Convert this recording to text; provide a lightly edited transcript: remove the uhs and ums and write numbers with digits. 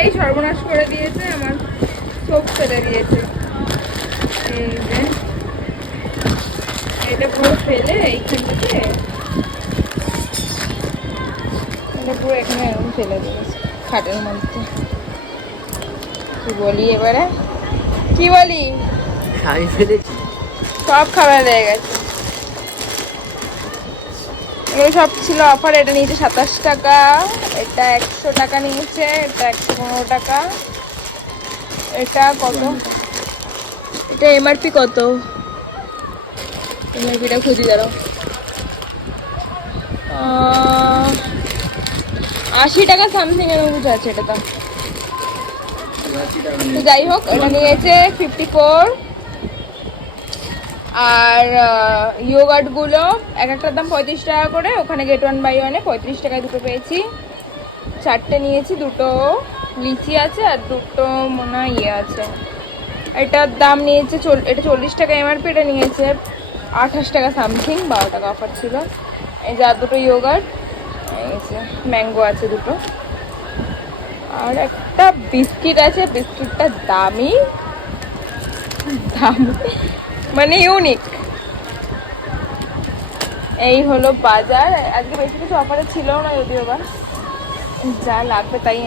সেই সর্বনাশ করে দিয়েছে, আমার চোখ ফেলে দিয়েছে। এই যে এটা পুরো ফেলে এইখান থেকে এটা পুরো এখানে এরকম ফেলে দিয়েছে খাটের মধ্যে। কি বলি এবারে, কি বলি? খাই ফেলেছি। সব খাবার লেগে গেছে। এগুলো সব ছিল অফার। এটা নিয়েছে 27 টাকা, এটা 100 টাকা নিয়েছে, এটা 115 টাকা। এটা কত? এটা এমআরপি কত? এমআরপিটা খুঁজি দাঁড়াও। 80 টাকা সামথিং এর মতো আছে এটা তো। তো যাই হোক, এটা নিয়েছে 54। আর ইয়োগার্টগুলো এক একটার দাম 35 টাকা করে, ওখানে গেট 1 বাই 1-এ 35 টাকায় দুটো পেয়েছি। 4টে নিয়েছি, দুটো লিচি আছে আর দুটো মনে হয় ইয়ে আছে। এটার দাম নিয়েছে এটা 40 টাকা এমআরপি, এটা নিয়েছে 28 টাকা সামথিং, 12 টাকা অফার ছিল। এই যে আর দুটো ইয়োগার্ট, এই যে ম্যাঙ্গো আছে দুটো। আর একটা বিস্কিট আছে, বিস্কিটটা দামি দামি মানে ইউনিক। এই হলো বাজার। আজকে বেশি কিছু অফারে ছিল না যদিও বা, যা লাগবে তাই